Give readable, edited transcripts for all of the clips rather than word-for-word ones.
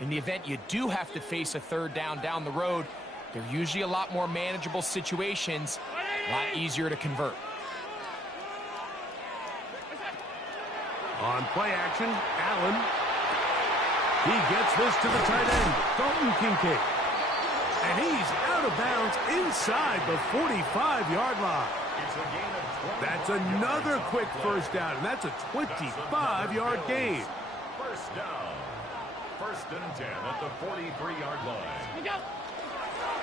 In the event you do have to face a third down the road, they're usually a lot more manageable situations, a lot easier to convert. On play action, Allen. He gets this to the tight end, Dalton Kincaid. And he's out of bounds inside the 45-yard line. That's another quick first down, and that's a 25-yard gain. First down. First and 10 at the 43-yard line.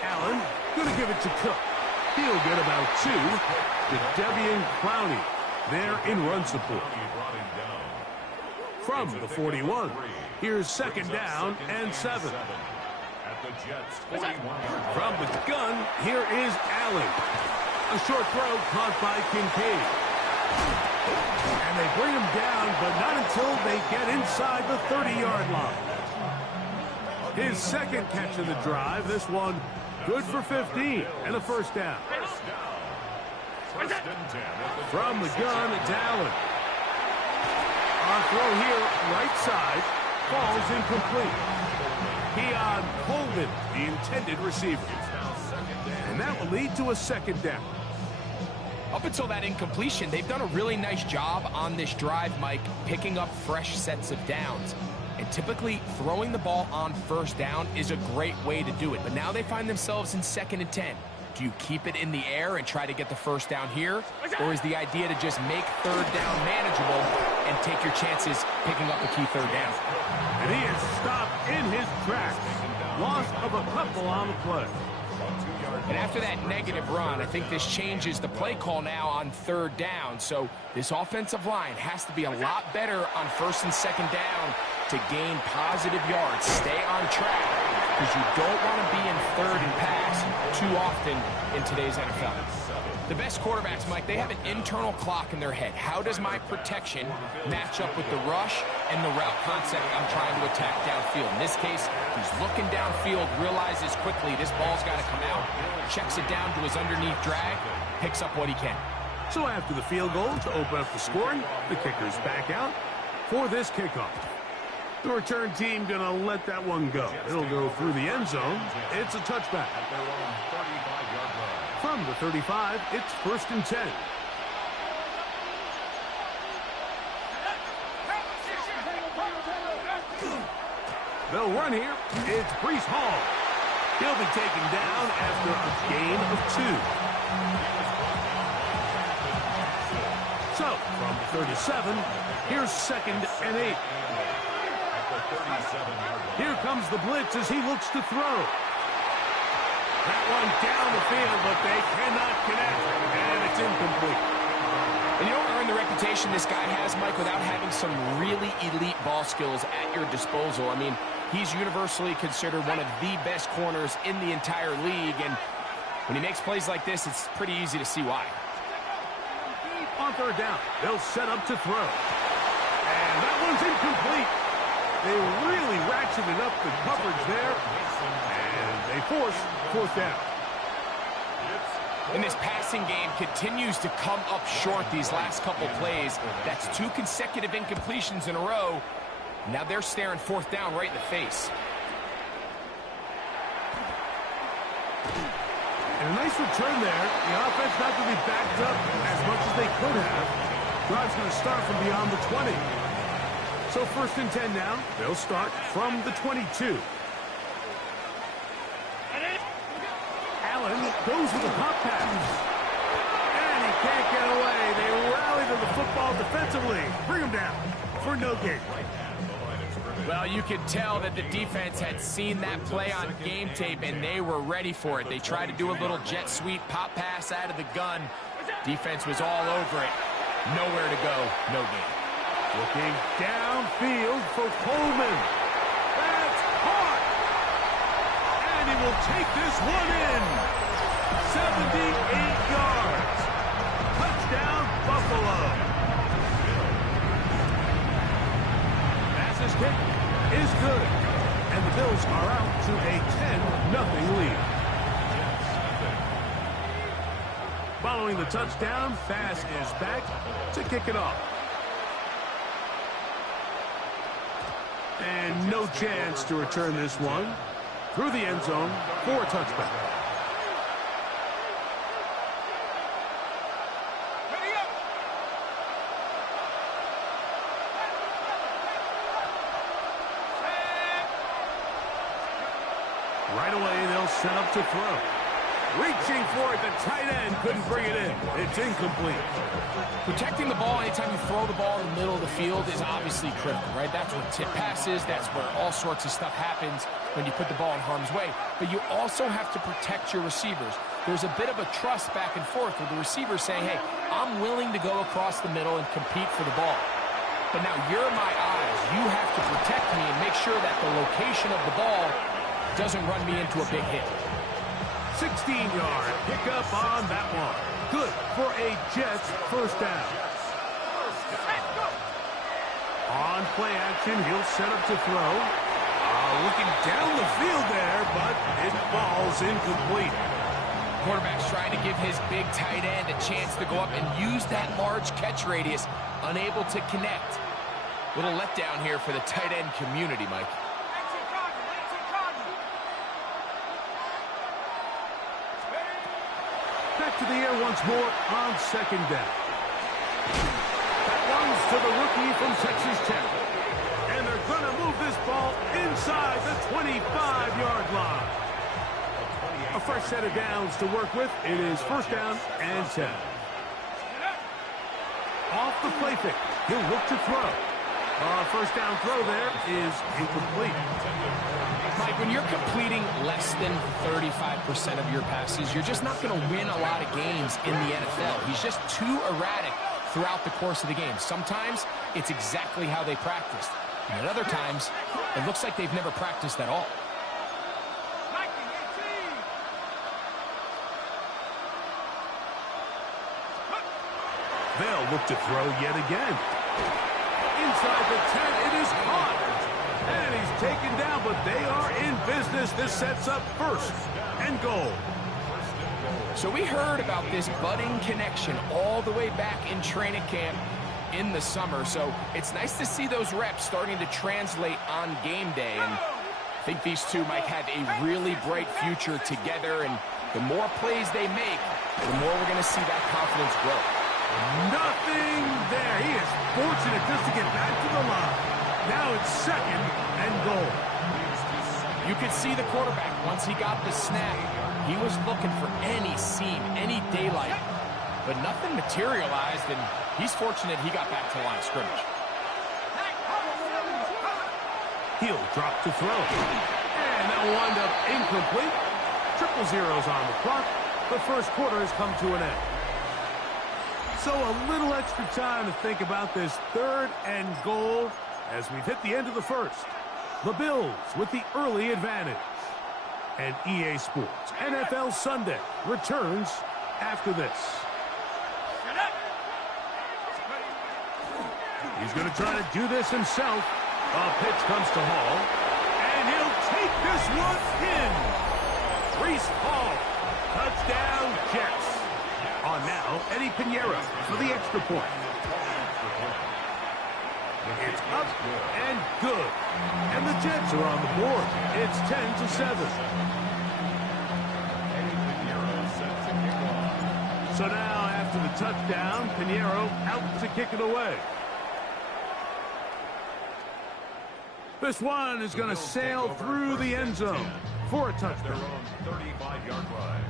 Allen going to give it to Cook. He'll get about 2 to Devian Clowney. There in run support. From the 41, here's second down and 7. From the gun, here is Allen. A short throw caught by Kincaid. And they bring him down, but not until they get inside the 30-yard line. His second catch of the drive, this one good for 15 and a first down. From the gun, it's Allen. Our throw here, right side, falls incomplete. Keon Coleman, the intended receiver. And that will lead to a second down. Up until that incompletion, they've done a really nice job on this drive, Mike, picking up fresh sets of downs. And typically, throwing the ball on first down is a great way to do it. But now they find themselves in 2nd and 10. Do you keep it in the air and try to get the first down here? Or is the idea to just make third down manageable and take your chances picking up a key third down? And he is stopped in his tracks. Loss of a couple on the play. And after that negative run, I think this changes the play call now on third down. So this offensive line has to be a lot better on first and second down to gain positive yards. Stay on track, because you don't want to be in third and pass too often in today's NFL. The best quarterbacks, Mike, they have an internal clock in their head. How does my protection match up with the rush and the route concept I'm trying to attack downfield? In this case, he's looking downfield, realizes quickly this ball's got to come out, checks it down to his underneath drag, picks up what he can. So after the field goal to open up the scoring, the kicker's back out for this kickoff. The return team going to let that one go. It'll go through the end zone. It's a touchback. From the 35, it's 1st and 10. They'll run here. It's Breece Hall. He'll be taken down after a gain of 2. So, from the 37, here's 2nd and 8. Here comes the blitz as he looks to throw. That one down the field, but they cannot connect, and it's incomplete. And you don't earn the reputation this guy has, Mike, without having some really elite ball skills at your disposal. I mean, he's universally considered one of the best corners in the entire league, and when he makes plays like this, it's pretty easy to see why. On third down, they'll set up to throw. And that one's incomplete. They really ratcheted up the coverage there, and they force 4th down. And this passing game continues to come up short these last couple plays. That's 2 consecutive incompletions in a row. Now they're staring 4th down right in the face. And a nice return there. The offense not going to be backed up as much as they could have. Drive's going to start from beyond the 20. So 1st and 10 now. They'll start from the 22. Allen goes with a pop pass. And he can't get away. They rally to the football defensively. Bring him down for no gain. Well, you could tell that the defense had seen that play on game tape, and they were ready for it. They tried to do a little jet sweep pop pass out of the gun. Defense was all over it. Nowhere to go, no gain. Looking downfield for Coleman. That's caught. And he will take this one in. 78 yards. Touchdown, Buffalo. Passes kick is good. And the Bills are out to a 10-0 lead. Following the touchdown, Bass is back to kick it off. And no chance to return this one through the end zone for a touchback. Right away, they'll set up to throw. Reaching for it, the tight end couldn't bring it in. It's incomplete. Protecting the ball anytime you throw the ball in the middle of the field is obviously critical, right? That's where tip passes, that's where all sorts of stuff happens when you put the ball in harm's way. But you also have to protect your receivers. There's a bit of a trust back and forth with the receiver saying, hey, I'm willing to go across the middle and compete for the ball. But now you're my eyes. You have to protect me and make sure that the location of the ball doesn't run me into a big hit. 16-yard pickup on that one. Good for a Jets first down. On play action, he'll set up to throw. Looking down the field there, but it falls incomplete. Quarterback's trying to give his big tight end a chance to go up and use that large catch radius, unable to connect. Little letdown here for the tight end community, Mike. Back to the air once more on second down. That one's to the rookie from Texas Tech. And they're going to move this ball inside the 25-yard line. A fresh set of downs to work with. It is first down and 10. Off the play fake. He'll look to throw. First down throw there is incomplete. Mike, when you're completing less than 35% of your passes, you're just not going to win a lot of games in the NFL. He's just too erratic throughout the course of the game. Sometimes it's exactly how they practiced. And at other times, it looks like they've never practiced at all. They'll look to throw yet again. Inside the 10, it is caught. And he's taken down, but they are in business. This sets up first and goal. So we heard about this budding connection all the way back in training camp in the summer. So it's nice to see those reps starting to translate on game day. And I think these two might have a really bright future together. And the more plays they make, the more we're going to see that confidence grow. Nothing there. He is fortunate just to get back to the line. Now it's second and goal. You could see the quarterback, once he got the snap, he was looking for any seam, any daylight. But nothing materialized, and he's fortunate he got back to the line of scrimmage. He'll drop to throw. And that will wind up incomplete. 0-0 on the clock. The first quarter has come to an end. So a little extra time to think about this third and goal as we've hit the end of the first. The Bills with the early advantage. And EA Sports NFL Sunday returns after this. He's going to try to do this himself. A pitch comes to Hall. And he'll take this one in. Breece Hall. Touchdown, Jets. On now, Eddie Pinheiro for the extra point. It's up and good. And the Jets are on the board. It's 10-7. So now, after the touchdown, Pinheiro out to kick it away. This one is going to sail through the end zone for a touchdown. 35-yard line.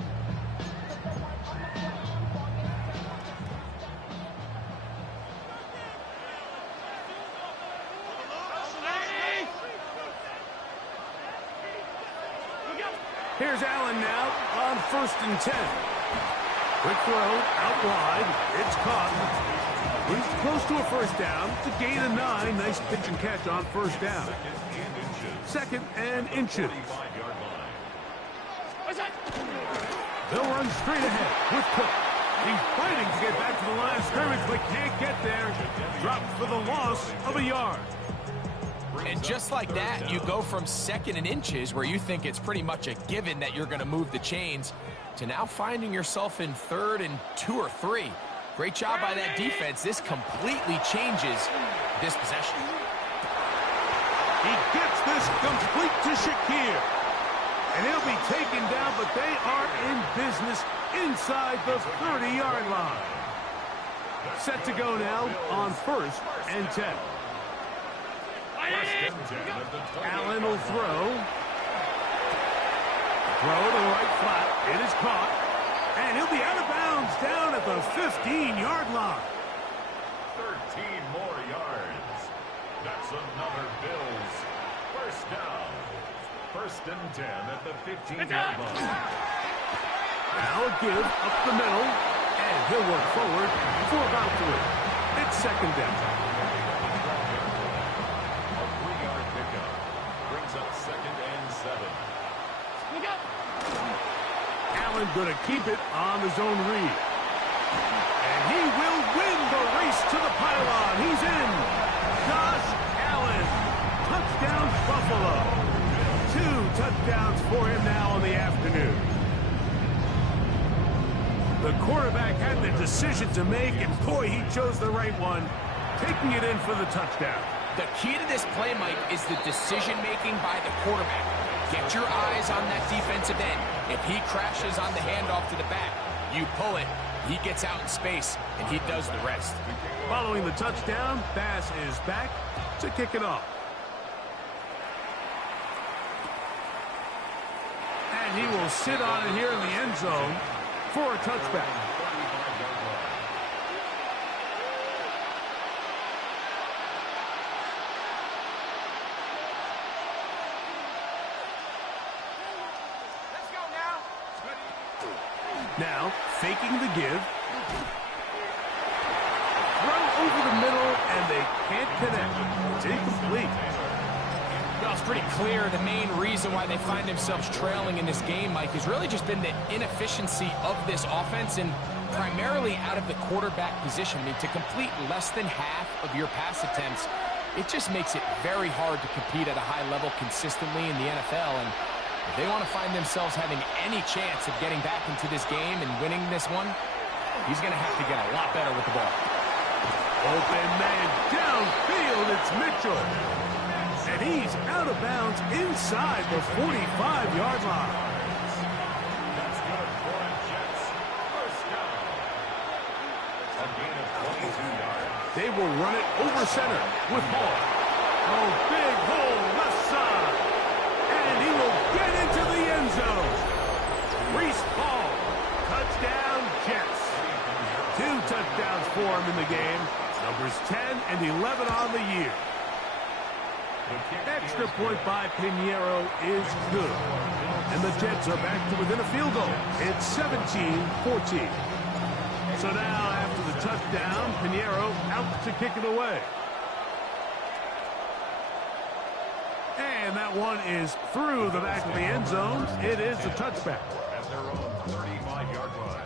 Here's Allen now on 1st and 10. Quick throw, out wide. It's caught. He's close to a first down. It's a gain of 9. Nice pitch and catch on first down. 2nd and inches. They'll run straight ahead with Cook. He's fighting to get back to the line of scrimmage, but can't get there. Dropped for the loss of a yard. And just like that, you go from 2nd and inches, where you think it's pretty much a given that you're going to move the chains, to now finding yourself in 3rd and 2 or 3. Great job by that defense. This completely changes this possession. He gets this complete to Shakir. And he'll be taken down, but they are in business inside the 30-yard line. Set to go now on 1st and 10. Allen will throw. Throw to the right flat. It is caught. And he'll be out of bounds down at the 15-yard line. 13 more yards. That's another Bills first down. 1st and 10 at the 15-yard line. Now a give up the middle. And he'll work forward for about 3. It's 2nd down. A 3-yard pickup brings up 2nd and 7. Allen going to keep it on the zone read. And he will win the race to the pylon. He's in. Josh Allen. Touchdown, Buffalo. 2 touchdowns for him now in the afternoon. The quarterback had the decision to make, and boy, he chose the right one, taking it in for the touchdown. The key to this play, Mike, is the decision-making by the quarterback. Get your eyes on that defensive end. If he crashes on the handoff to the back, you pull it, he gets out in space, and he does the rest. Following the touchdown, Bass is back to kick it off. And he will sit on it here in the end zone for a touchback. Now, faking the give. Throw over the middle, and they can't connect. It's incomplete. Well, it's pretty clear the main reason why they find themselves trailing in this game, Mike, has really just been the inefficiency of this offense and primarily out of the quarterback position. I mean, to complete less than half of your pass attempts, it just makes it very hard to compete at a high level consistently in the NFL. And if they want to find themselves having any chance of getting back into this game and winning this one, he's going to have to get a lot better with the ball. Open man downfield, it's Mitchell. And he's out of bounds inside the 45-yard line. That's good for a Jets first down. A gain of 22 yards. They will run it over center with Hall. Oh, big hole left side. And he will get into the end zone. Reese Hall, touchdown Jets. 2 touchdowns for him in the game. Numbers 10 and 11 on the year. Extra point by Pinheiro is good. And the Jets are back to within a field goal. It's 17-14. So now, after the touchdown, Pinheiro out to kick it away. And that one is through the back of the end zone. It is a touchback. At their own 35-yard line.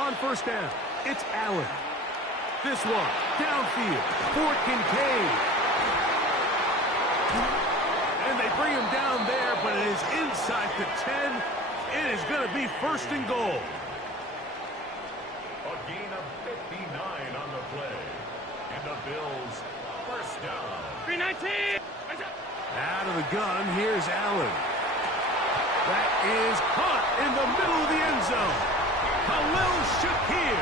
On first down, it's Allen. This one, downfield, for Kincaid. And they bring him down there, but it is inside the 10. It is going to be 1st and goal. A gain of 59 on the play. And the Bills first down. 319. Out of the gun, here's Allen. That is caught in the middle of the end zone. Khalil Shakir,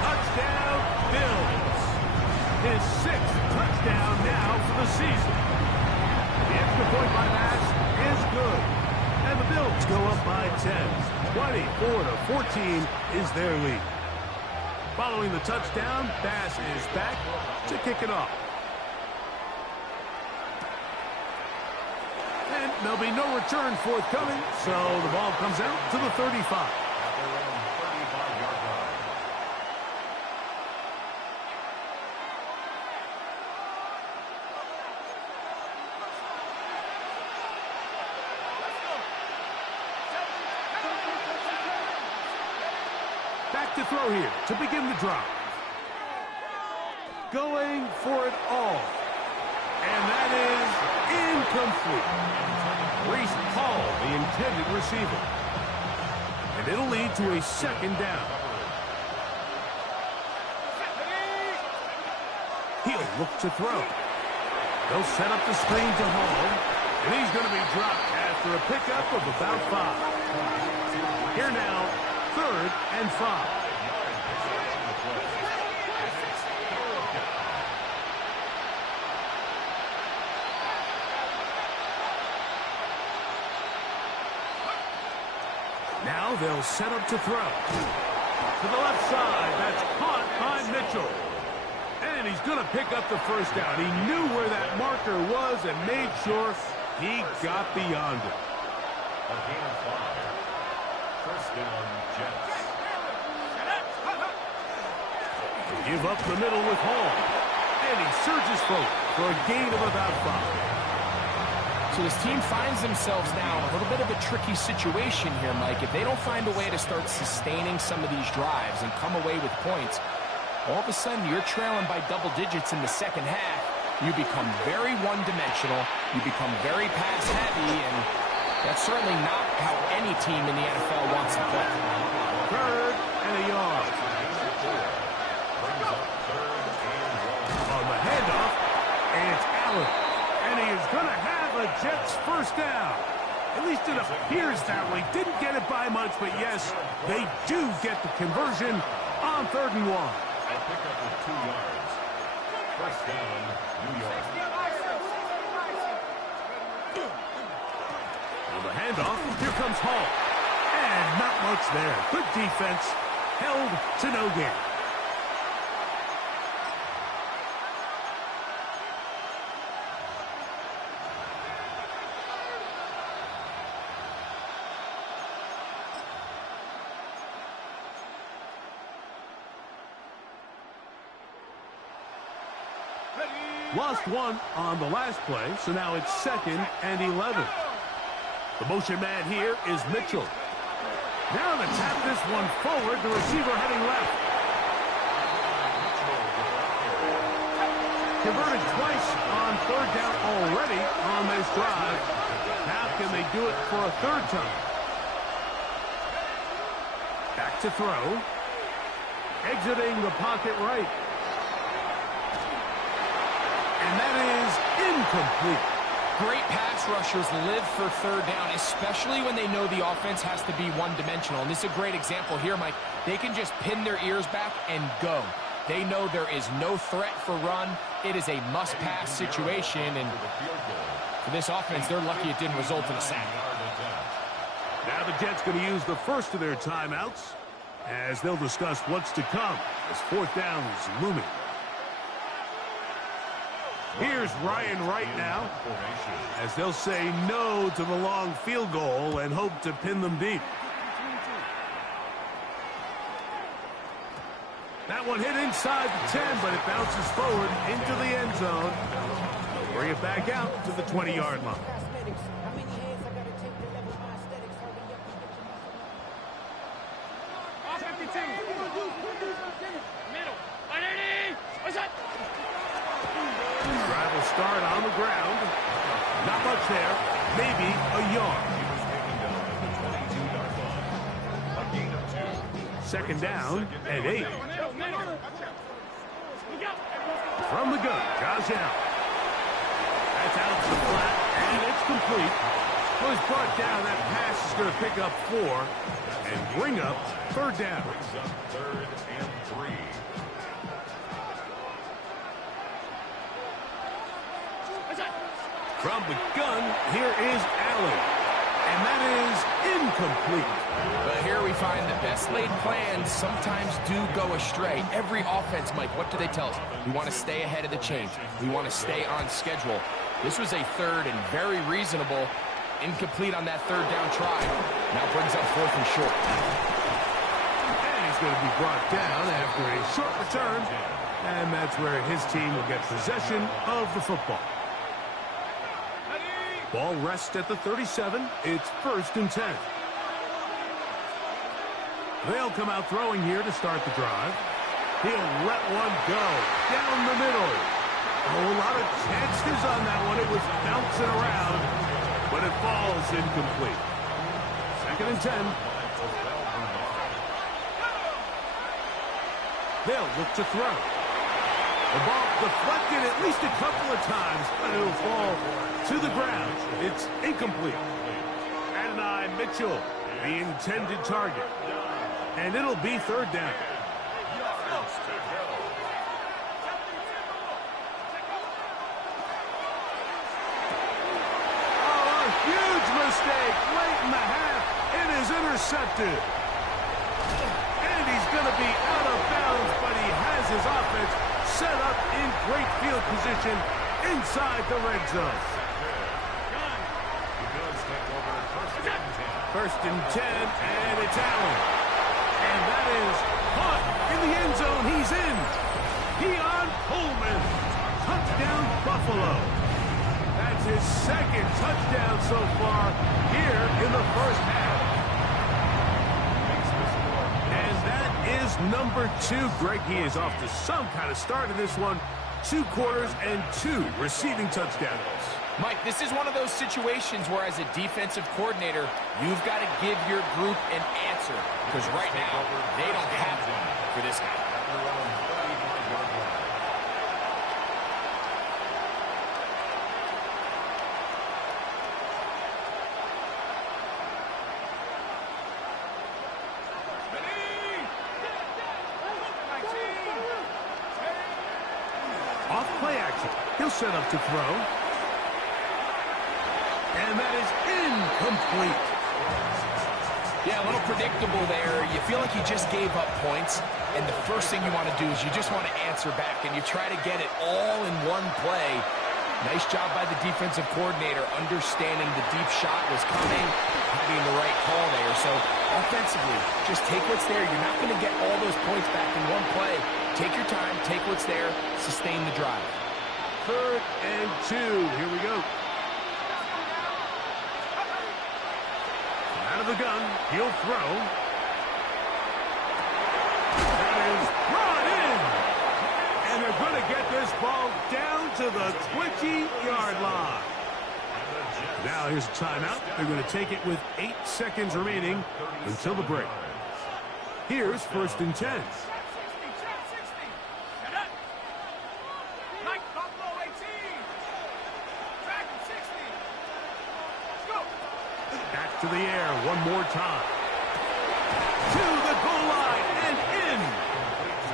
touchdown Bills. His 6th touchdown now for the season. The extra point by Bass is good. And the Bills go up by 10. 24-14 is their lead. Following the touchdown, Bass is back to kick it off. And there'll be no return forthcoming, so the ball comes out to the 35. Back to throw here to begin the drive. Going for it all. And that is incomplete. Reese Hall, the intended receiver. And it'll lead to a 2nd down. He'll look to throw. They'll set up the screen to Hall, and he's going to be dropped after a pickup of about 5. Here now, 3rd and 5. Now they'll set up to throw. To the left side, that's caught by Mitchell. And he's going to pick up the first down. He knew where that marker was and made sure he got beyond it. A gain of 5. First down, Jets. Give up the middle with Hall. And he surges forward for a gain of about 5. So this team finds themselves now in a little bit of a tricky situation here, Mike. If they don't find a way to start sustaining some of these drives and come away with points, all of a sudden you're trailing by double digits in the second half. You become very one-dimensional. You become very pass-heavy, and that's certainly not how any team in the NFL wants to play. 3rd and a yard. On the handoff, and it's Allen. And he is going to have a Jets first down. At least it appears that way. Didn't get it by much, but yes, they do get the conversion on 3rd and 1. A pickup of 2 yards. First down, New York. On the handoff, here comes Hall. And not much there. Good defense. Held to no gain. Lost one on the last play, so now it's 2nd and 11. The motion man here is Mitchell. Now to tap this one forward, the receiver heading left. Converted twice on 3rd down already on this drive. How can they do it for a 3rd time? Back to throw. Exiting the pocket right. And that is incomplete. Great pass rushers live for 3rd down, especially when they know the offense has to be one-dimensional. And this is a great example here, Mike. They can just pin their ears back and go. They know there is no threat for run. It is a must-pass situation. And for this offense, they're lucky it didn't result in a sack. Now the Jets going to use the first of their timeouts as they'll discuss what's to come as 4th down is looming. Here's Ryan Wright now, as they'll say no to the long field goal and hope to pin them deep. That one hit inside the 10, but it bounces forward into the end zone. They'll bring it back out to the 20-yard line. Drive will start on the ground. Not much there. Maybe a yard. 2nd down and 8. From the gun, Josh Allen. That's out to the flat, and it's complete. Well, he's brought down. That pass is going to pick up 4 and bring up 3rd down. Brings up 3rd and 3. From the gun, here is Allen. And that is incomplete. But here we find the best laid plans sometimes do go astray. Every offense, Mike, what do they tell us? We want to stay ahead of the chain. We want to stay on schedule. This was a 3rd and very reasonable. Incomplete on that 3rd down try. Now brings up 4th and short. And he's going to be brought down after a short return. And that's where his team will get possession of the football. Ball rests at the 37. It's 1st and 10. They'll come out throwing here to start the drive. He'll let one go down the middle. Oh, a lot of chances on that one. It was bouncing around, but it falls incomplete. 2nd and 10. They'll look to throw. The ball deflected at least a couple of times, but it'll fall to the ground. It's incomplete. Adonai Mitchell, the intended target. And it'll be third down. Oh, a huge mistake late in the half. It is intercepted. And he's going to be out of bounds, but he has his offense set up in great field position inside the red zone. First and 10, and it's Allen. And that is caught in the end zone. He's in. Keon Coleman. Touchdown, Buffalo. That's his second touchdown so far here in the first half. And that is number 2. Greg, he is off to some kind of start in this one. 2 quarters and 2 receiving touchdowns. Mike, this is one of those situations where as a defensive coordinator, you've got to give your group an answer. Because right now, they don't have one for this guy. Off play action. He'll set up to throw. And that is incomplete. Yeah, a little predictable there. You feel like he just gave up points, and the first thing you want to do is you just want to answer back, and you try to get it all in one play. Nice job by the defensive coordinator, understanding the deep shot was coming, having the right call there. So offensively, just take what's there. You're not going to get all those points back in one play. Take your time, take what's there, sustain the drive. Third and 2. Here we go. Out of the gun, he'll throw. That is brought in. And they're going to get this ball down to the 20-yard line. Now here's a timeout. They're going to take it with 8 seconds remaining until the break. Here's first and 10. To the air one more time. To the goal line and in.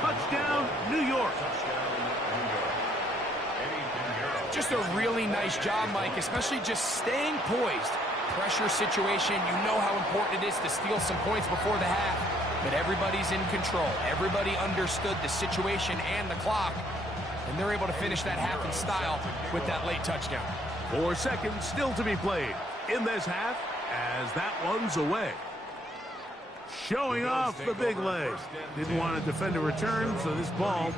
Touchdown, New York. Just a really nice job, Mike, especially just staying poised. Pressure situation, you know how important it is to steal some points before the half, but everybody's in control. Everybody understood the situation and the clock, and they're able to finish that half in style with that late touchdown. 4 seconds still to be played in this half. As that one's away. Showing off the big leg. Didn't want to defend a return, so this ball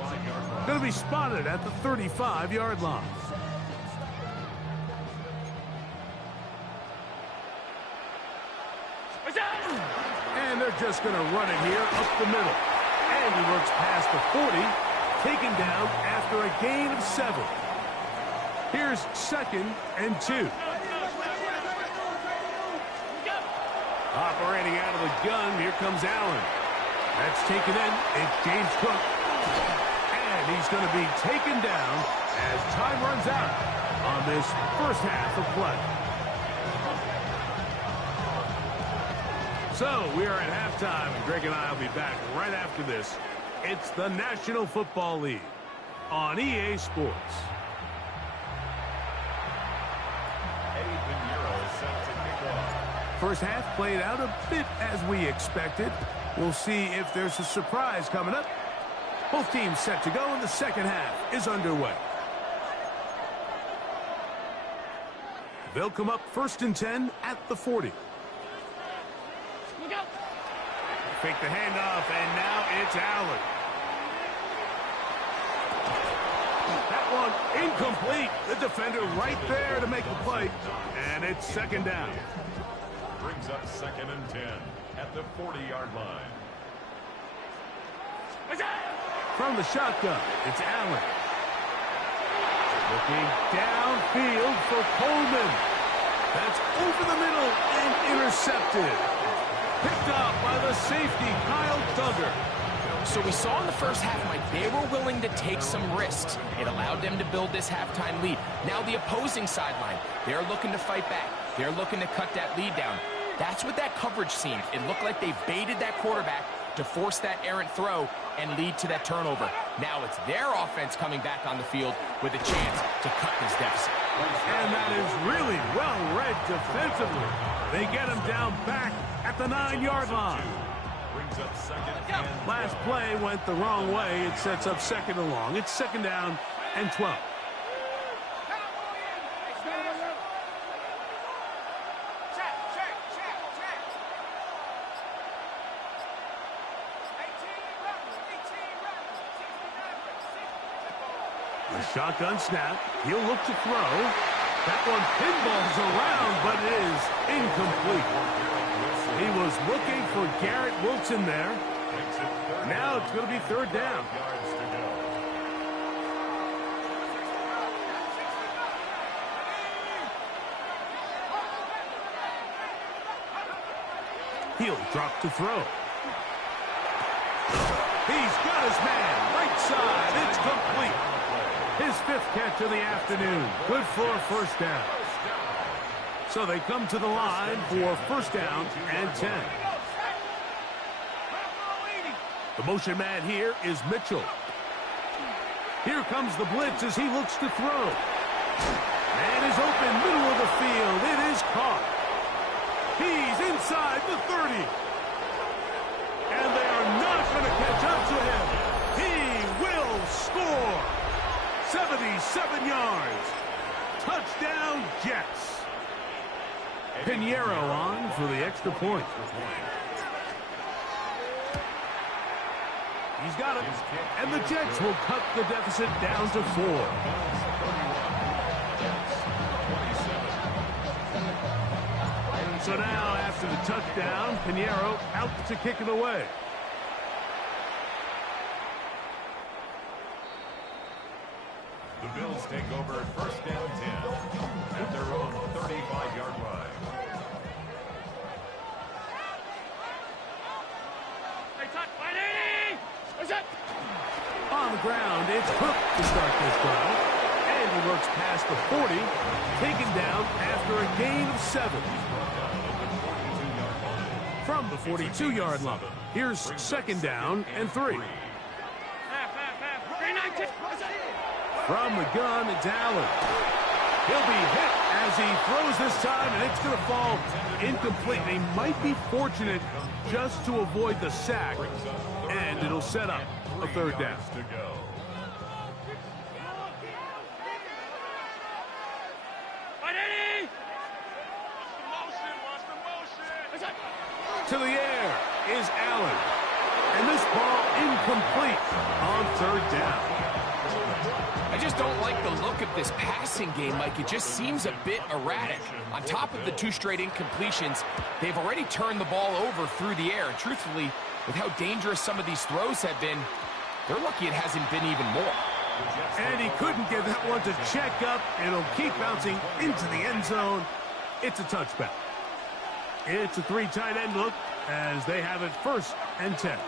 going to be spotted at the 35-yard line. And they're just going to run it here up the middle. And he works past the 40, taken down after a gain of 7. Here's second and 2. Operating out of the gun, here comes Allen. That's taken in. It's James Cook. And he's going to be taken down as time runs out on this first half of play. So we are at halftime, and Greg and I will be back right after this. It's the National Football League on EA Sports. First half played out a bit as we expected. We'll see if there's a surprise coming up. Both teams set to go, and the second half is underway. They'll come up first and 10 at the 40. Fake the handoff, and now it's Allen. That one incomplete. The defender right there to make the play, and it's second down. Brings up second and 10 at the 40-yard line. From the shotgun, it's Allen. Looking downfield for Coleman. That's over the middle and intercepted. Picked up by the safety, Kyle Duggar. So we saw in the first half, Mike, they were willing to take some risks. It allowed them to build this halftime lead. Now the opposing sideline, they're looking to fight back. They're looking to cut that lead down. That's what that coverage seemed. It looked like they baited that quarterback to force that errant throw and lead to that turnover. Now it's their offense coming back on the field with a chance to cut this deficit. And that is really well read defensively. They get him down back at the 9-yard line. Last play went the wrong way. It sets up second and long. It's second down and 12. The shotgun snap. He'll look to throw. That one pinballs around, but it is incomplete. He was looking for Garrett Wilson there. Now it's going to be third down. He'll drop to throw. He's got his man. Right side. It's complete. His 5th catch of the afternoon. Good for a first down. So they come to the line for first down and 10. The motion man here is Mitchell. Here comes the blitz as he looks to throw. Man is open, middle of the field. It is caught. He's inside the 30. And they are not going to catch up to him. He will score. 77 yards. Touchdown, Jets. Pinheiro on for the extra point. He's got it. And the Jets will cut the deficit down to 4. So now, after the touchdown, Pinheiro out to kick it away. The Bills take over first down 10 at their own 35-yard line. On the ground, it's Cook to start this drive. And he works past the 40, taken down after a gain of 7. From the 42-yard line, here's second down and 3. From the gun, it's Allen. He'll be hit as he throws this time, and it's going to fall incomplete. They might be fortunate just to avoid the sack, and it'll set up a third down. To the air is Allen. And this ball incomplete on third down. I just don't like the look of this passing game, Mike. It just seems a bit erratic. On top of the 2 straight incompletions, they've already turned the ball over through the air. And truthfully, with how dangerous some of these throws have been, they're lucky it hasn't been even more. And he couldn't get that one to check up. It'll keep bouncing into the end zone. It's a touchback. It's a 3 tight end look as they have it first and 10.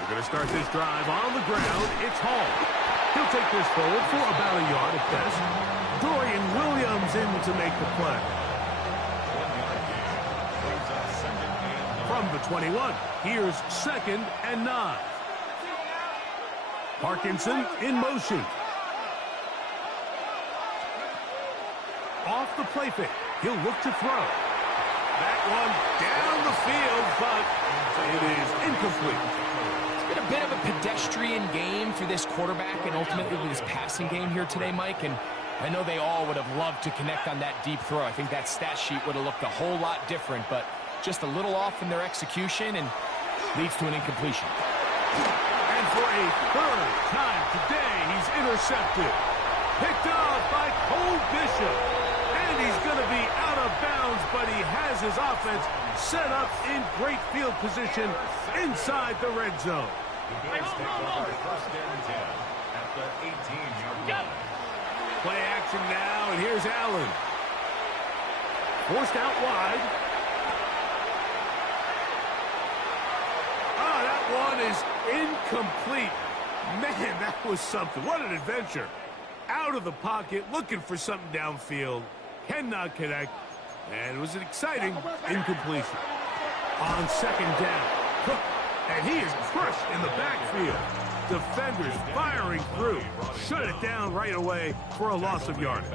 We're going to start this drive on the ground. It's Hall. He'll take this forward for about a yard at best. Dorian Williams in to make the play. From the 21, here's second and 9. Parkinson in motion. Off the play fake. He'll look to throw. That one down the field, but it is incomplete. It's been a bit of a pedestrian game for this quarterback and ultimately this passing game here today, Mike. And I know they all would have loved to connect on that deep throw. I think that stat sheet would have looked a whole lot different, but just a little off in their execution and leads to an incompletion. And for a third time today, he's intercepted. Picked off by Cole Bishop. And he's going to be out of bounds, but he has his offense set up in great field position inside the red zone. The Bills take over first and 10 at the 18-yard line. Play action now, and here's Allen. Forced out wide. That one is incomplete. Man, that was something. What an adventure. Out of the pocket, looking for something downfield. Cannot connect. And it was an exciting incompletion. On second down, Cook. And he is crushed in the backfield. Defenders firing through. Shut it down right away for a loss of yardage.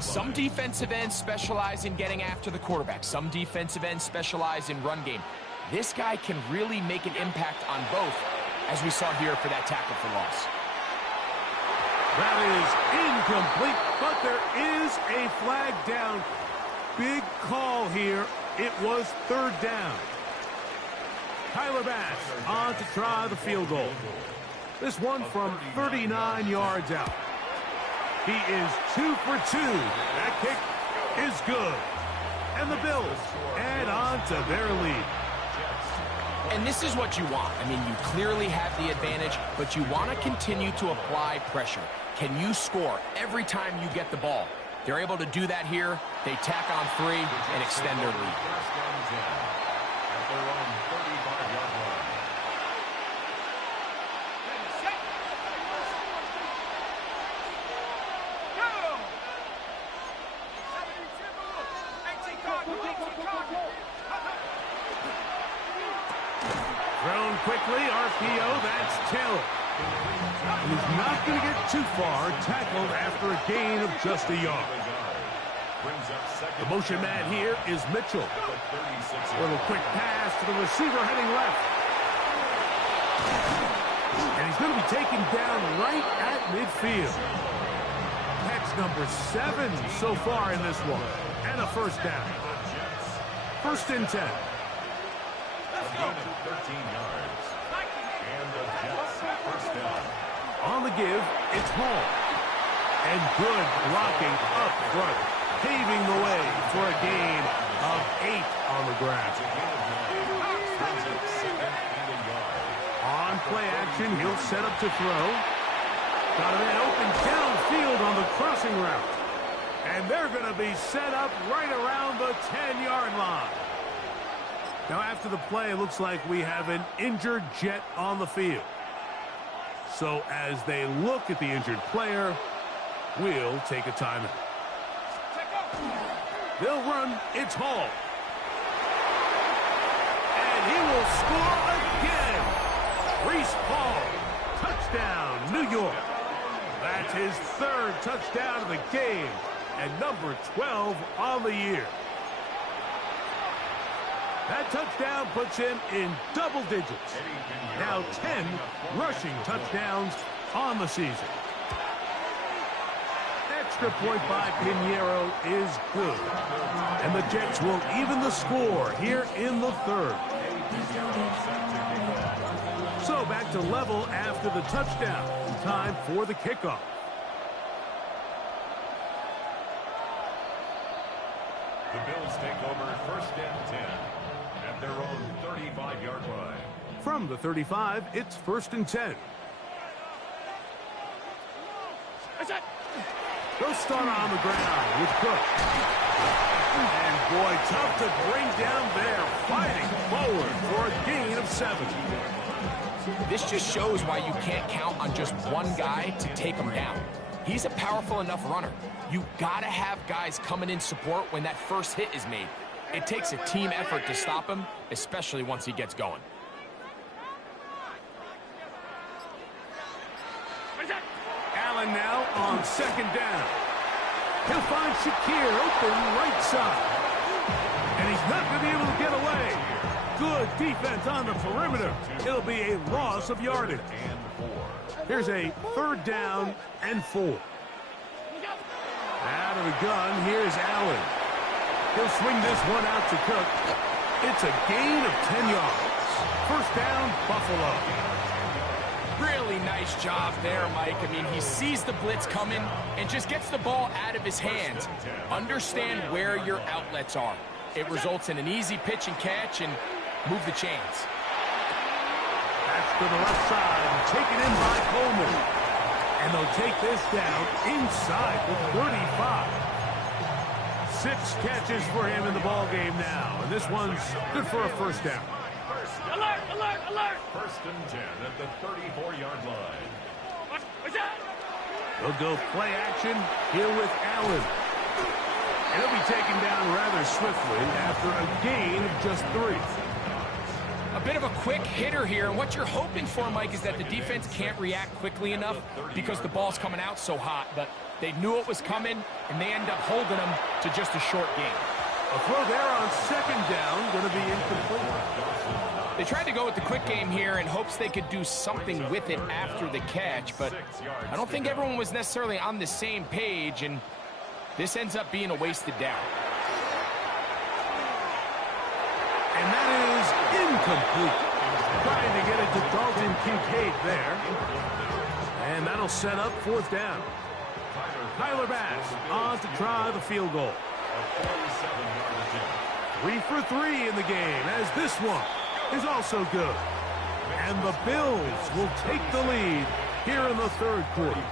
Some defensive ends specialize in getting after the quarterback. Some defensive ends specialize in run game. This guy can really make an impact on both, as we saw here for that tackle for loss. That is incomplete, but there is a flag down. Big call here. It was third down. Tyler Bass on to try the field goal. This one from 39 yards out. He is 2 for 2. That kick is good. And the Bills add on to their lead. And this is what you want. I mean, you clearly have the advantage, but you want to continue to apply pressure. Can you score every time you get the ball? They're able to do that here. They tack on 3 and extend their lead. At their own 35-yard line. Thrown quickly, RPO, that's Taylor. He's not going to get too far, tackled after a gain of just a yard. The motion man here is Mitchell. Little quick pass to the receiver heading left. And he's going to be taken down right at midfield. Catch number 7 so far in this one. And a first down. First and 10. A gain of 13 yards. And the Jets first down. On the give, it's Hall. And good blocking up front, paving the way for a gain of 8 on the ground. On play action, he'll set up to throw. Got a man open downfield on the crossing route. And they're going to be set up right around the 10-yard line. Now, after the play, it looks like we have an injured Jet on the field. So as they look at the injured player, we'll take a timeout. They'll run. It's Hall. And he will score again. Breece Hall. Touchdown, New York. That's his 3rd touchdown of the game. And number 12 on the year. That touchdown puts him in double digits. Now 10 rushing touchdowns on the season. Extra point by Pinheiro is good. And the Jets will even the score here in the 3rd. So back to level after the touchdown. Time for the kickoff. The Bills take over first and 10 at their own 35-yard line. From the 35, it's first and 10. They'll start on the ground with Cook. And boy, tough to bring down there, fighting forward for a gain of 7. This just shows why you can't count on just one guy to take him down. He's a powerful enough runner. You gotta have guys coming in support when that first hit is made. It takes a team effort to stop him, especially once he gets going. Allen now on second down. He'll find Shakir open right side. And he's not going to be able to get away. Good defense on the perimeter. It'll be a loss of yardage. Here's a 3rd down and 4. Out of the gun, here's Allen. He'll swing this one out to Cook. It's a gain of 10 yards. First down, Buffalo. Really nice job there, Mike. I mean, he sees the blitz coming and just gets the ball out of his hands. Understand where your outlets are. It results in an easy pitch and catch and move the chains. That's to the left side, taken in by Coleman. And they'll take this down inside the 35. 6 catches for him in the ball game now. And this one's good for a first down. Alert, alert, alert! First and 10 at the 34-yard line. What's that? They'll go play action here with Allen. And he'll be taken down rather swiftly after a gain of just 3. A bit of a quick hitter here, and what you're hoping for, Mike, is that the defense can't react quickly enough because the ball's coming out so hot. But they knew it was coming, and they end up holding them to just a short gain. A throw there on second down, going to be incomplete. They tried to go with the quick game here in hopes they could do something with it after the catch, but I don't think everyone was necessarily on the same page, and this ends up being a wasted down. And that is incomplete. Trying to get it to Dalton Kincaid there. And that'll set up fourth down. Tyler Bass on to try the field goal. 3 for 3 in the game, as this one is also good. And the Bills will take the lead here in the third quarter.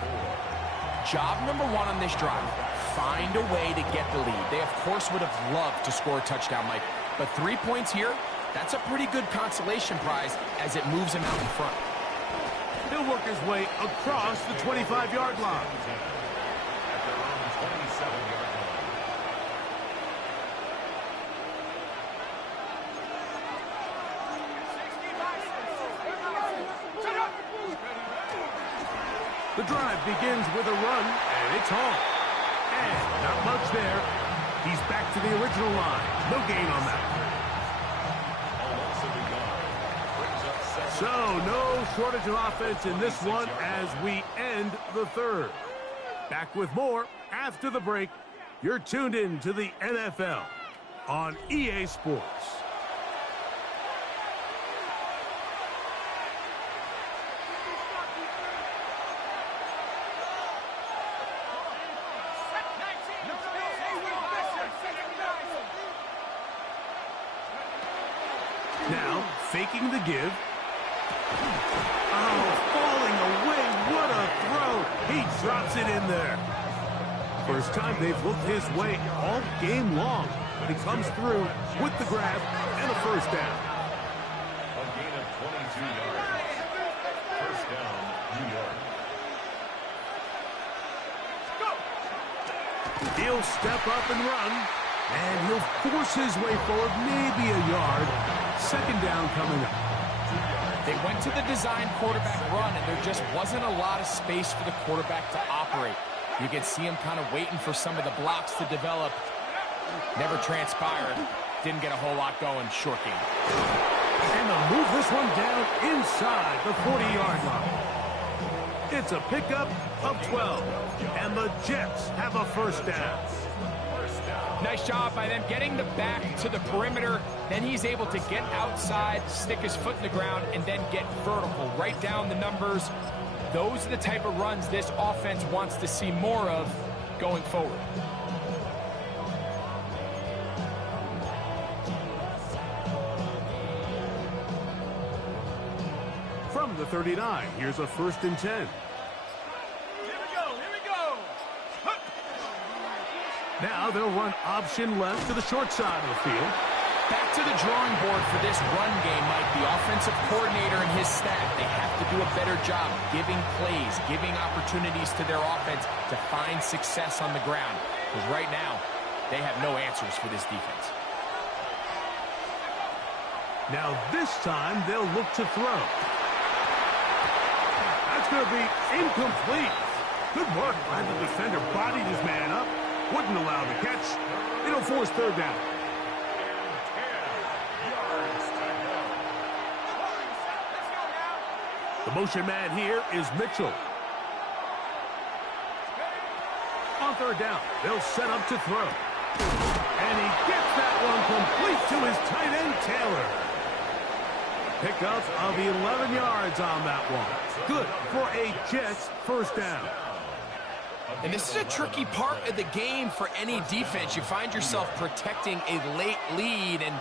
Job number 1 on this drive, find a way to get the lead. They, of course, would have loved to score a touchdown, Mike. But 3 points here, that's a pretty good consolation prize as it moves him out in front. He'll work his way across the 25-yard line. The drive begins with a run, and it's on. And not much there. He's back to the original line. No gain on that. So, no shortage of offense in this one as we end the third. Back with more after the break. You're tuned in to the NFL on EA Sports. Now, faking the give. Oh, falling away. What a throw. He drops it in there. First time they've looked his way all game long. But he comes through with the grab and a first down. A gain of 22 yards. First down, New York. He'll step up and run. And he'll force his way forward, maybe a yard. Second down coming up. They went to the design quarterback run, and there just wasn't a lot of space for the quarterback to operate. You could see him kind of waiting for some of the blocks to develop. Never transpired. Didn't get a whole lot going. Short game. And they'll move this one down inside the 40-yard line. It's a pickup of 12. And the Jets have a first down. Nice job by them getting the back to the perimeter. Then he's able to get outside, stick his foot in the ground, and then get vertical. Right down the numbers. Those are the type of runs this offense wants to see more of going forward. From the 39, here's a first and 10. Now they'll run option left to the short side of the field. Back to the drawing board for this run game, Mike. The offensive coordinator and his staff, they have to do a better job giving plays, giving opportunities to their offense to find success on the ground. Because right now, they have no answers for this defense. Now this time, they'll look to throw. That's going to be incomplete. Good work by the defender. Bodied his man up. Wouldn't allow the catch. It'll force third down. The motion man here is Mitchell. On third down, they'll set up to throw. And he gets that one complete to his tight end, Taylor. Pickup of 11 yards on that one. Good for a Jets first down. And this is a tricky part of the game for any defense. You find yourself protecting a late lead, and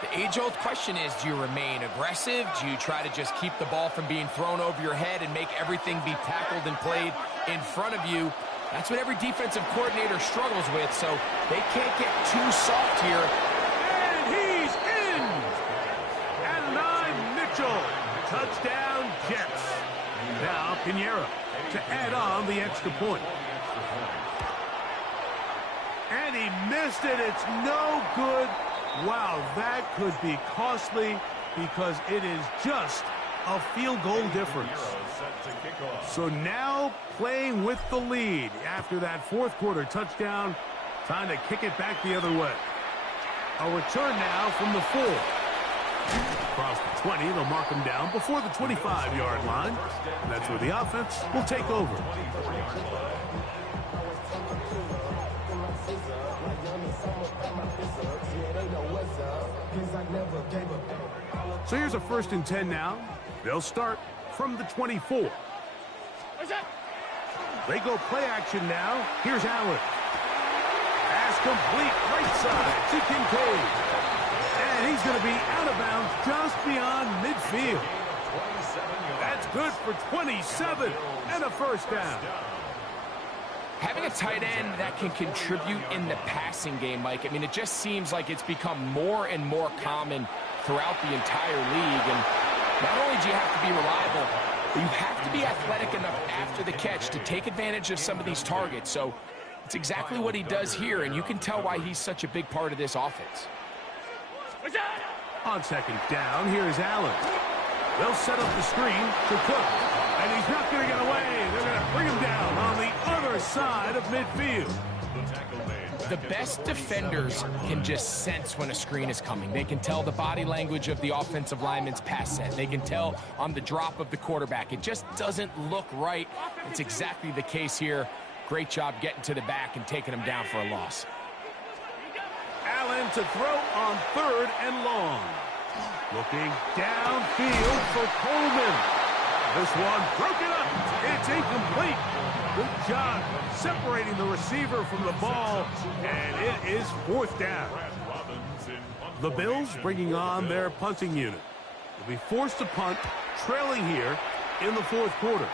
The age-old question is, do you remain aggressive? Do you try to just keep the ball from being thrown over your head and make everything be tackled and played in front of you? That's what every defensive coordinator struggles with, so they can't get too soft here. And he's in! Adonai Mitchell. Touchdown, Jets. Now Pinheiro to add on the extra point. And he missed it. It's no good. Wow, that could be costly because it is just a field goal difference. So now playing with the lead after that fourth quarter touchdown. Time to kick it back the other way. A return now from the 4. Across the 20, they'll mark him down before the 25-yard line. And that's where the offense will take over. So here's a 1st and 10 now. They'll start from the 24. They go play action now. Here's Allen. Pass complete right side to Kincaid. And he's going to be out of bounds just beyond midfield. That's good for 27 and a 1st down. Having a tight end that can contribute in the passing game, Mike, I mean, it just seems like it's become more and more common throughout the entire league. And not only do you have to be reliable, but you have to be athletic enough after the catch to take advantage of some of these targets. So it's exactly what he does here, and you can tell why he's such a big part of this offense. On 2nd down, here's Allen. They'll set up the screen to Cook. And he's not going to get away. They're going to bring him down on the other side of midfield. The best defenders can just sense when a screen is coming. They can tell the body language of the offensive lineman's pass set. They can tell on the drop of the quarterback. It just doesn't look right. It's exactly the case here. Great job getting to the back and taking him down for a loss. Allen to throw on 3rd and long. Looking downfield for Coleman. This one broken up. It's incomplete. Good job separating the receiver from the ball, and it is 4th down. The Bills bringing on their punting unit. They'll be forced to punt, trailing here in the 4th quarter.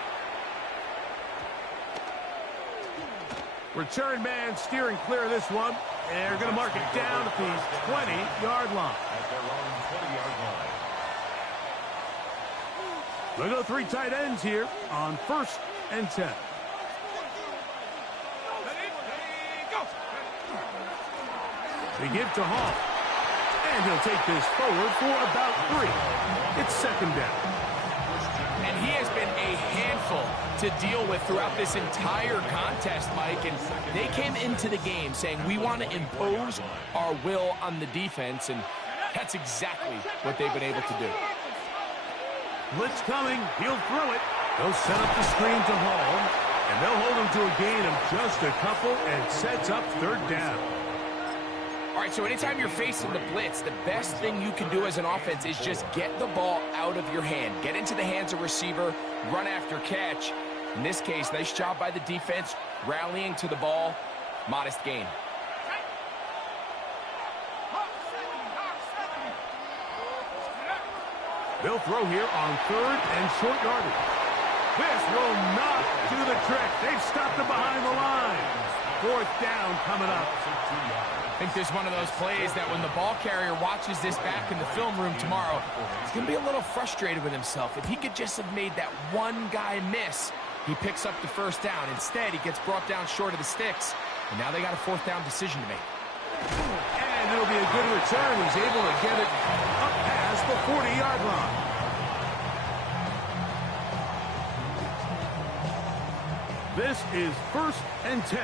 Return man steering clear of this one. And they're going to mark it down at the 20-yard line. They'll go 3 tight ends here on 1st and 10. They give to Hall. And he'll take this forward for about 3. It's 2nd down. And he has been a handful to deal with throughout this entire contest, Mike. And they came into the game saying, we want to impose our will on the defense. And that's exactly what they've been able to do. Blitz coming. He'll throw it. They'll set up the screen to Hall. And they'll hold him to a gain of just a couple and sets up 3rd down. All right, so anytime you're facing the blitz, the best thing you can do as an offense is just get the ball out of your hand. Get into the hands of receiver, run after catch. In this case, nice job by the defense, rallying to the ball. Modest gain. They'll throw here on 3rd and short yardage. This will not do the trick. They've stopped him behind the line. 4th down coming up. I think there's one of those plays that when the ball carrier watches this back in the film room tomorrow, he's going to be a little frustrated with himself. If he could just have made that one guy miss, he picks up the 1st down. Instead, he gets brought down short of the sticks, and now they got a 4th down decision to make. And it'll be a good return. He's able to get it up past the 40-yard line. This is 1st and 10.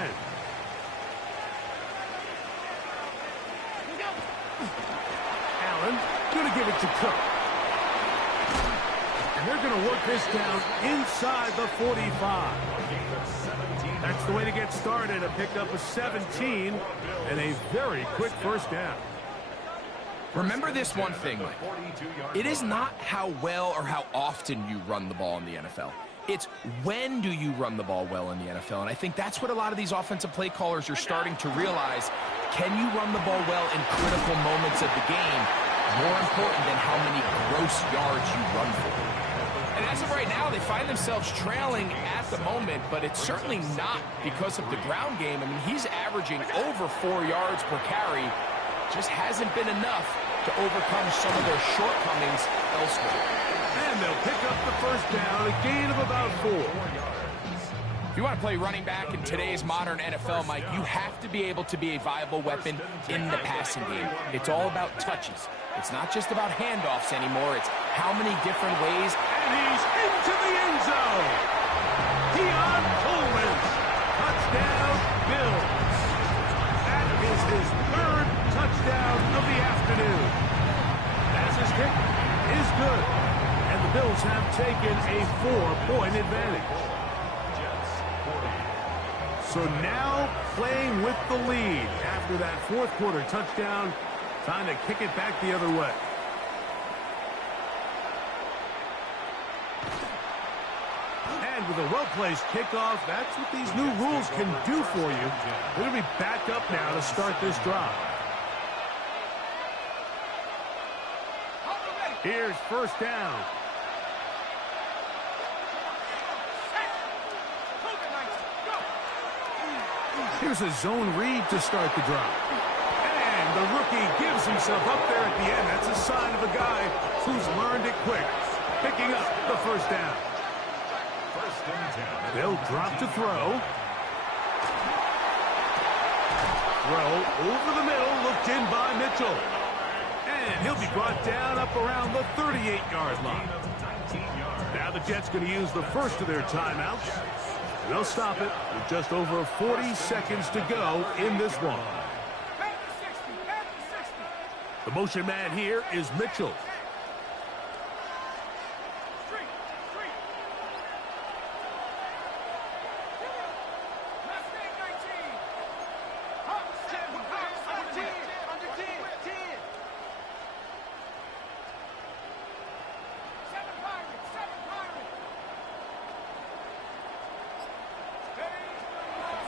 Allen going to give it to Cook. And they're going to work this down inside the 45. That's the way to get started. A pickup of 17 and a very quick 1st down. Remember this one thing, Mike. It is not how well or how often you run the ball in the NFL. It's when do you run the ball well in the NFL. And I think that's what a lot of these offensive play callers are starting to realize. Can you run the ball well in critical moments of the game? more important than how many gross yards you run for. And as of right now, they find themselves trailing at the moment, but it's certainly not because of the ground game. I mean, he's averaging over 4 yards per carry. Just hasn't been enough to overcome some of their shortcomings elsewhere. And they'll pick up the first down, a gain of about 4. If you want to play running back in today's modern NFL, Mike, you have to be able to be a viable weapon in the passing game. It's all about touches. It's not just about handoffs anymore. It's how many different ways. And he's into the end zone. Keon Coleman. Touchdown, Bills. That is his 3rd touchdown of the afternoon. As his kick is good. And the Bills have taken a 4-point advantage. So now playing with the lead after that 4th quarter touchdown. Time to kick it back the other way. And with a well-placed kickoff, that's what these new rules can do for you. They're going to be back up now to start this drive. Here's first down. Here's a zone read to start the drive. And the rookie gives himself up there at the end. That's a sign of a guy who's learned it quick. Picking up the first down. They'll drop to throw. Throw over the middle, looked in by Mitchell. And he'll be brought down up around the 38-yard line. Now the Jets going to use the first of their timeouts. They'll stop it with just over 40 seconds to go in this one. The motion man here is Mitchell.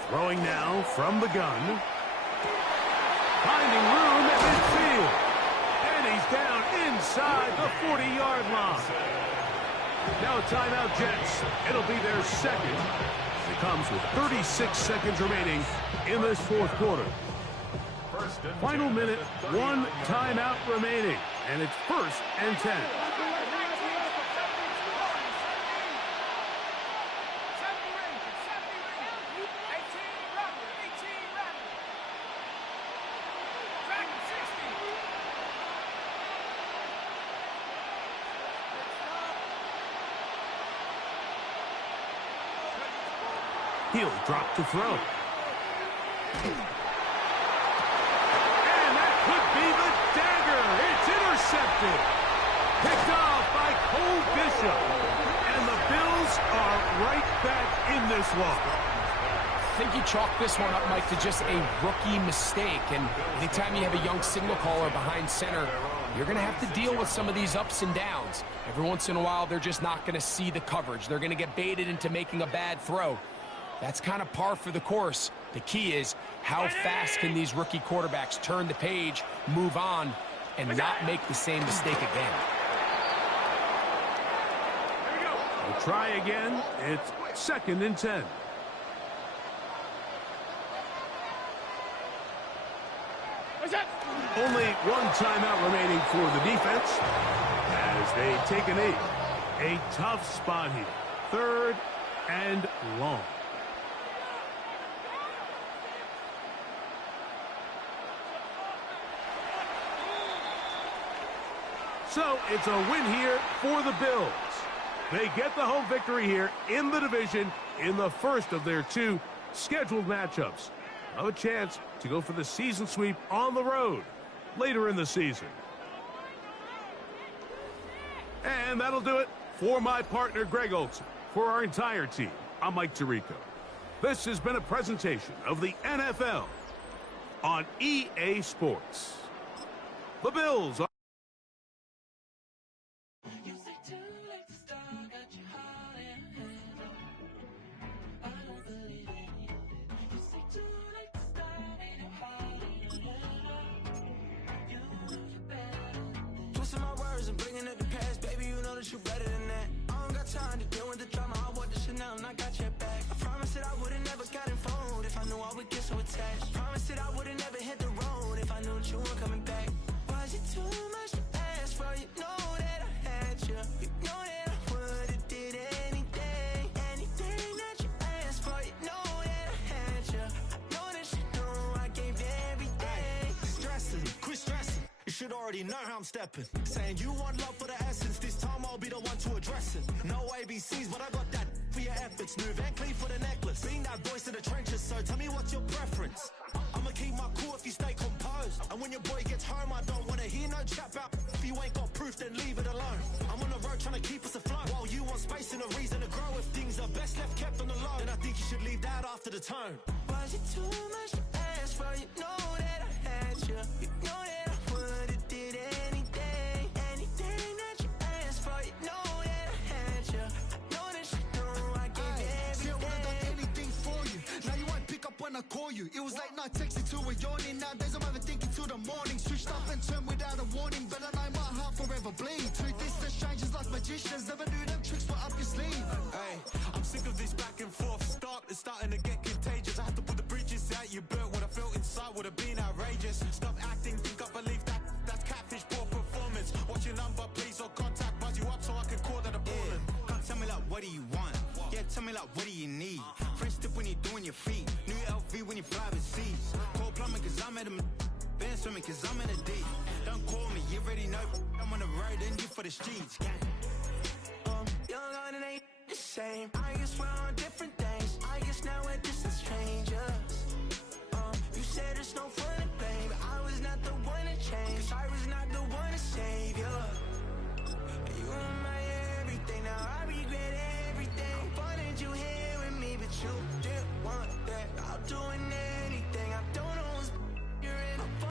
Throwing now from the gun. Finding room at midfield. And he's down inside the 40-yard line. Now a timeout, Jets. It'll be their second. It comes with 36 seconds remaining in this 4th quarter. Final minute, 1 timeout remaining. And it's 1st and 10. He'll drop to throw. And that could be the dagger. It's intercepted. Picked off by Cole Bishop. And the Bills are right back in this one. I think you chalk this one up, Mike, to just a rookie mistake. And anytime you have a young signal caller behind center, you're going to have to deal with some of these ups and downs. Every once in a while, they're just not going to see the coverage. They're going to get baited into making a bad throw. That's kind of par for the course. The key is how fast can these rookie quarterbacks turn the page, move on, and not make the same mistake again. We'll try again. It's 2nd and 10. Only 1 timeout remaining for the defense as they take a knee. A tough spot here. 3rd and long. So it's a win here for the Bills. They get the home victory here in the division in the first of their 2 scheduled matchups. Have a chance to go for the season sweep on the road later in the season. And that'll do it for my partner Greg Olsen. For our entire team, I'm Mike Tirico. This has been a presentation of the NFL on EA Sports. The Bills are you better than that. I don't got time to deal with the drama. I want the Chanel and I got your back. I promise that I would've never gotten phoned if I knew I would get so attached. I promise that I would've never hit the road if I knew that you weren't coming back. Was it too much to ask for? You know that I had you. You know that I would've did anything, anything that you asked for. You know that I had you. I know that you know I gave everything. Stressing, quit stressing. You should already know how I'm stepping. Saying you want love for the essence. This time I'll be the one to address it. No ABCs, but I got that for your efforts. New Van Cleef for the necklace. Being that voice in the trenches, so tell me what's your preference. I'ma keep my cool if you stay composed. And when your boy gets home, I don't wanna hear no chat about. If you ain't got proof, then leave it alone. I'm on the road trying to keep us afloat. While you want space and a reason to grow. If things are best left kept on the low, then I think you should leave that after the tone. Was it too much to ask for? You know that I had you. You know that I would've did anything, anything that you asked for. You know that I had you. I know that you know I gave everything. See, I would've done anything for you. Now you won't pick up when I call you. It was late night texting till we're yawning. Nowadays I'm overthinking till the morning. Switched up and turned without a warning, but I know my heart forever bleed. Truth is, the strangers like magicians. Never knew them tricks were up your sleeve. Hey, I'm sick of this back and forth. It's starting to get contagious. I had to put the bridges out you built. What I felt inside would have been outrageous. Stop acting, think I believe that. That's catfish, poor performance. What's your number, please, or contact. Buzz you up so I can call that a ballin'. Can't tell me like, what do you want? Yeah, tell me like, what do you need? Fresh tip when you're doing your feet. New LV when you fly overseas. Call plumbing cause I'm at him. Been swimming cause I'm in a deep. Don't call me, you already know. I'm on the road and you for the streets. Young on it ain't the same. I guess we're on different things. I guess now we're distant strangers. You said there's no further.